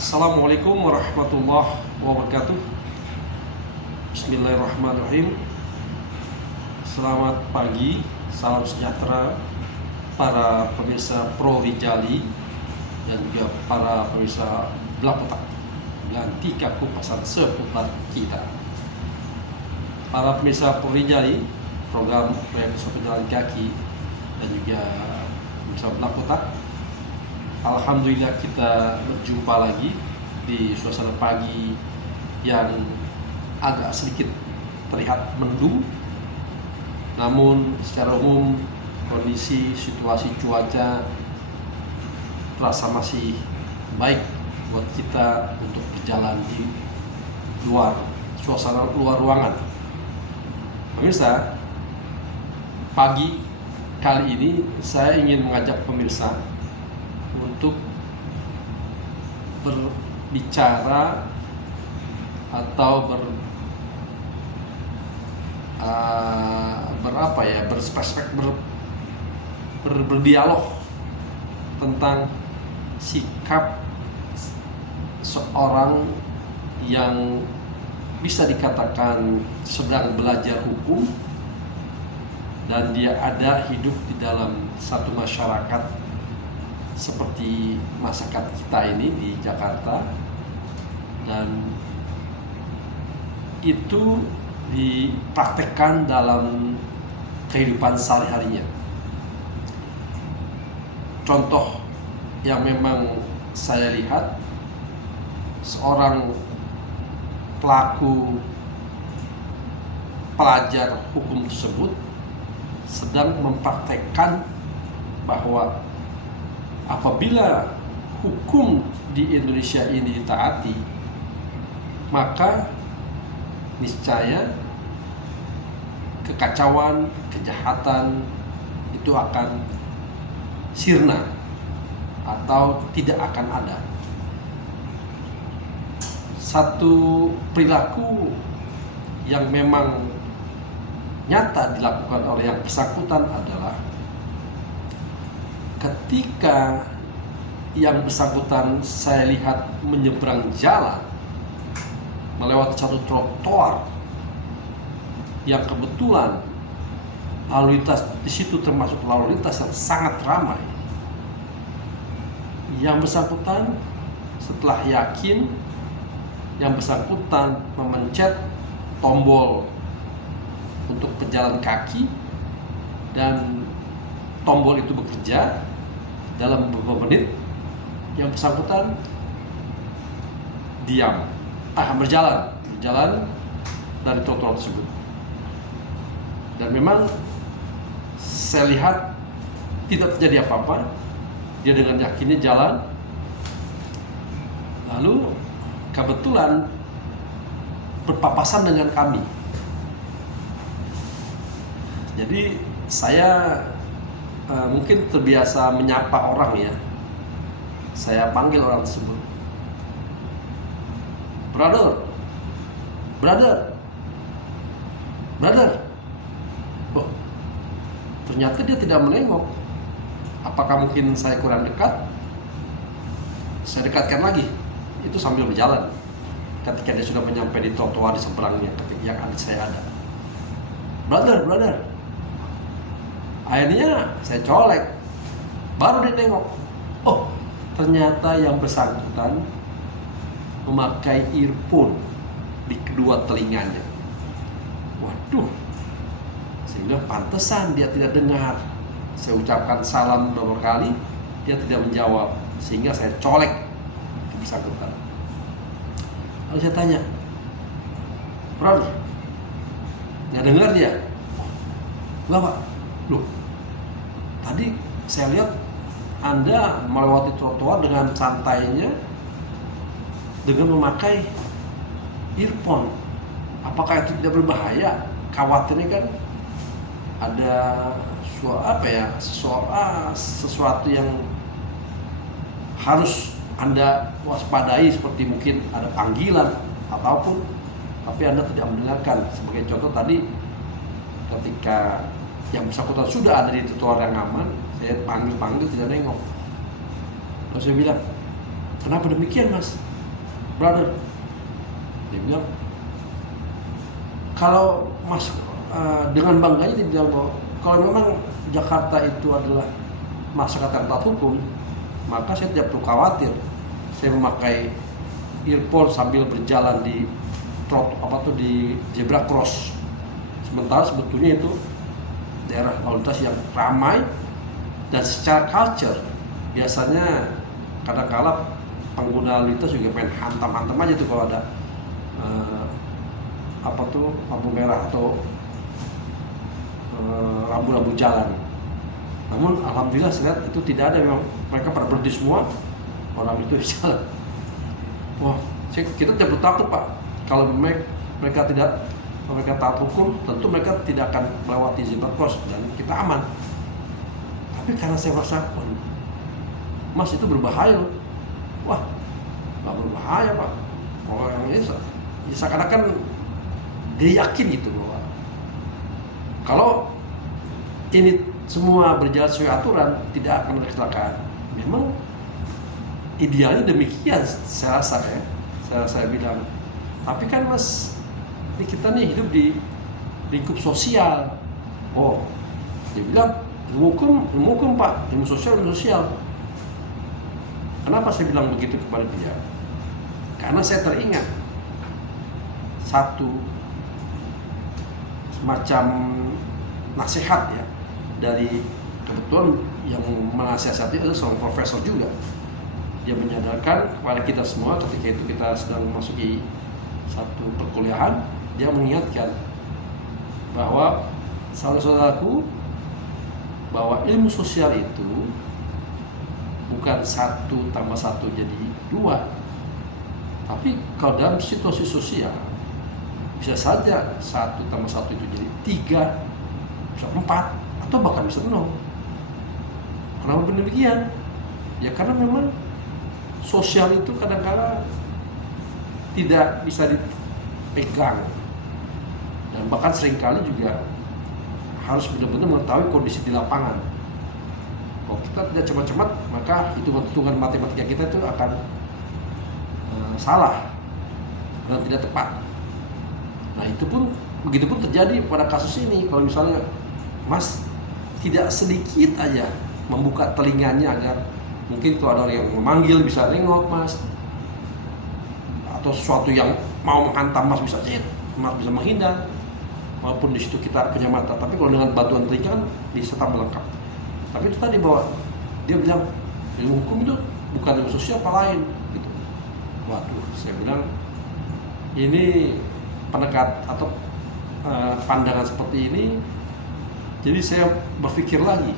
Assalamualaikum warahmatullahi wabarakatuh. Bismillahirrahmanirrahim. Selamat pagi, salam sejahtera para pemirsa Pro Rijali dan juga para pemirsa Belapotak Belantika Kupasan seputar kita. Para pemirsa Pro Rijali, program proyek pejalan kaki dan juga pemirsa Belapotak, alhamdulillah kita berjumpa lagi di suasana pagi yang agak sedikit terlihat mendung. Namun secara umum kondisi situasi cuaca terasa masih baik buat kita untuk berjalan di luar suasana luar ruangan. Pemirsa, pagi kali ini saya ingin mengajak pemirsa untuk berbicara atau berdialog tentang sikap seorang yang bisa dikatakan sedang belajar hukum dan dia ada hidup di dalam satu masyarakat seperti masyarakat kita ini di Jakarta, dan itu dipraktekkan dalam kehidupan sehari-harinya. Contoh yang memang saya lihat, seorang pelaku pelajar hukum tersebut sedang mempraktekkan bahwa apabila hukum di Indonesia ini ditaati, maka niscaya kekacauan, kejahatan itu akan sirna atau tidak akan ada. Satu perilaku yang memang nyata dilakukan oleh yang bersangkutan adalah ketika yang bersangkutan saya lihat menyeberang jalan melewati satu trotoar yang kebetulan lalu lintas di situ termasuk lalu lintas yang sangat ramai. Yang bersangkutan setelah yakin yang bersangkutan memencet tombol untuk pejalan kaki dan tombol itu bekerja dalam beberapa menit, yang bersangkutan diam, berjalan dari trotoar tersebut. Dan memang saya lihat tidak terjadi apa-apa, dia dengan yakinnya jalan. Lalu kebetulan berpapasan dengan kami. Jadi saya mungkin terbiasa menyapa orang ya. Saya panggil orang tersebut, brother. Oh, ternyata dia tidak menengok. Apakah mungkin saya kurang dekat? Saya dekatkan lagi. Itu sambil berjalan. Ketika dia sudah menyampai di trotoar di seberangnya, ketika yang saya ada, brother. Akhirnya saya colek, baru dia nengok. Oh, ternyata yang bersangkutan memakai earphone di kedua telinganya. Waduh, sehingga pantesan dia tidak dengar. Saya ucapkan salam beberapa kali, dia tidak menjawab, sehingga saya colek ke bersangkutan. Lalu saya tanya, brother, nggak dengar dia? Enggak pak. Loh, tadi saya lihat Anda melewati trotoar dengan santainya dengan memakai earphone. Apakah itu tidak berbahaya? Khawatirnya kan ada sesuatu yang harus Anda waspadai, seperti mungkin ada panggilan ataupun, tapi Anda tidak mendengarkan. Sebagai contoh tadi, ketika yang bersangkutan sudah ada di trotoar yang aman, saya panggil tidak nengok. Lalu saya bilang, kenapa demikian mas? brother, dia bilang, kalau mas dengan bangganya dia bilang bahwa kalau memang Jakarta itu adalah masyarakat yang taat hukum, maka saya tidak perlu khawatir saya memakai earphone sambil berjalan di di zebra cross. Sementara sebetulnya itu daerah lalu lintas yang ramai, dan secara culture biasanya kadang-kala pengguna lalu lintas juga pengen hantam-hantam aja tuh kalau ada lampu merah atau rambu-rambu jalan. Namun alhamdulillah saya lihat itu tidak ada, memang mereka pada berhenti semua, orang itu jalan. Wah, kita tidak perlu takut Pak. Kalau mereka taat hukum, tentu mereka tidak akan melewati zebra cross dan kita aman. Tapi karena saya merasa, waduh, Mas itu berbahaya loh. Wah, nggak berbahaya Pak. Kalau yang ini seakan-akan dia yakin gitu bahwa kalau ini semua berjalan sesuai aturan tidak akan ada kecelakaan. Memang idealnya demikian saya rasa ya. Saya bilang. Tapi kan Mas, ini kita nih hidup di lingkup sosial. Oh, dia bilang ilmu hukum Pak, ilmu sosial. Kenapa saya bilang begitu kepada dia? Karena saya teringat satu semacam nasihat ya dari, kebetulan yang menasihati itu seorang profesor juga. Dia menyadarkan kepada kita semua ketika itu kita sedang memasuki satu perkuliahan, dia mengingatkan bahwa saudara-saudaraku, bahwa ilmu sosial itu bukan 1 tambah 1 jadi 2, tapi kalau dalam situasi sosial bisa saja 1 tambah 1 itu jadi 3, bisa 4, atau bahkan bisa 0. Kenapa demikian? Ya karena memang sosial itu kadang-kadang tidak bisa dipegang, dan bahkan seringkali juga harus benar-benar mengetahui kondisi di lapangan. Kalau kita tidak cepat-cepat, maka hitungan-hitungan matematika kita itu akan salah dan tidak tepat. Nah itu pun begitu pun terjadi pada kasus ini. Kalau misalnya Mas tidak sedikit aja membuka telinganya agar mungkin kalau ada orang yang memanggil bisa nengok Mas, atau sesuatu yang mau menghantam Mas bisa menghindar, walaupun di situ kita punya mata. Tapi kalau dengan bantuan telinga kan bisa tambah lengkap. Tapi itu tadi bahwa dia bilang ilmu hukum itu bukan ilmu sosial apa lain gitu. Waduh, saya bilang ini pendekat atau pandangan seperti ini. Jadi saya berpikir lagi,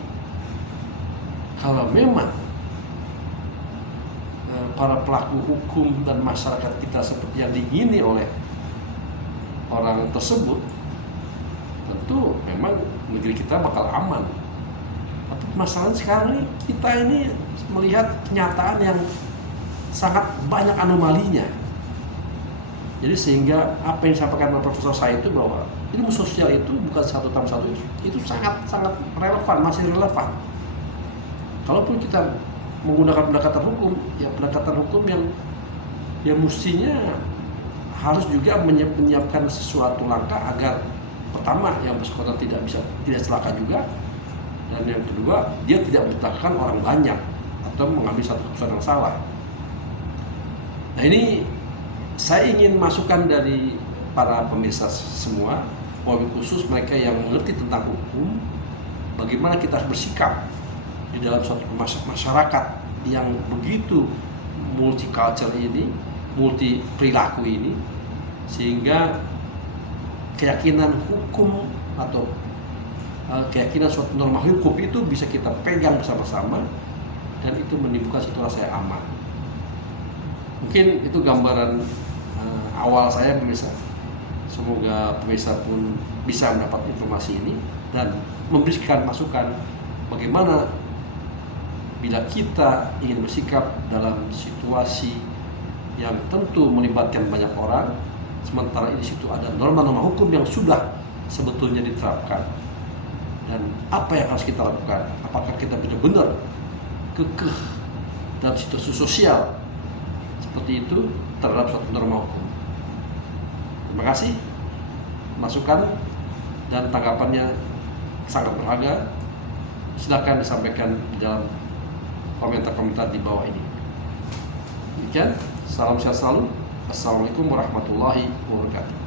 kalau memang para pelaku hukum dan masyarakat kita seperti yang diingini oleh orang tersebut, tentu memang negeri kita bakal aman. Tapi masalahnya sekarang ini kita ini melihat kenyataan yang sangat banyak anomalinya. Jadi sehingga apa yang disampaikan oleh profesor saya itu bahwa ilmu sosial itu bukan 1 tambah 1, itu sangat relevan, masih relevan. Kalaupun kita menggunakan pendekatan hukum, ya pendekatan hukum yang mestinya harus juga menyiapkan sesuatu langkah agar pertama yang bersangkutan tidak celaka juga, dan yang kedua dia tidak mencelakakan orang banyak atau mengambil satu keputusan yang salah. Nah ini saya ingin masukan dari para pemirsa semua, wabil khusus mereka yang mengerti tentang hukum, bagaimana kita harus bersikap di dalam suatu masyarakat yang begitu multicultural ini, multi perilaku ini, sehingga keyakinan hukum atau keyakinan suatu norma hukum itu bisa kita pegang bersama-sama, dan itu menimbulkan situasi yang aman. Mungkin itu gambaran awal saya pemirsa. Semoga pemirsa pun bisa mendapat informasi ini dan memberikan masukan bagaimana bila kita ingin bersikap dalam situasi yang tentu melibatkan banyak orang, sementara di situ ada norma-norma hukum yang sudah sebetulnya diterapkan, dan apa yang harus kita lakukan? Apakah kita benar-benar kekeh dalam situasi sosial seperti itu terhadap suatu norma hukum. Terima kasih. Masukan dan tanggapannya sangat berharga. Silakan disampaikan di dalam komentar-komentar di bawah ini. Demikian, salam sehat selalu. Assalamualaikum warahmatullahi wabarakatuh.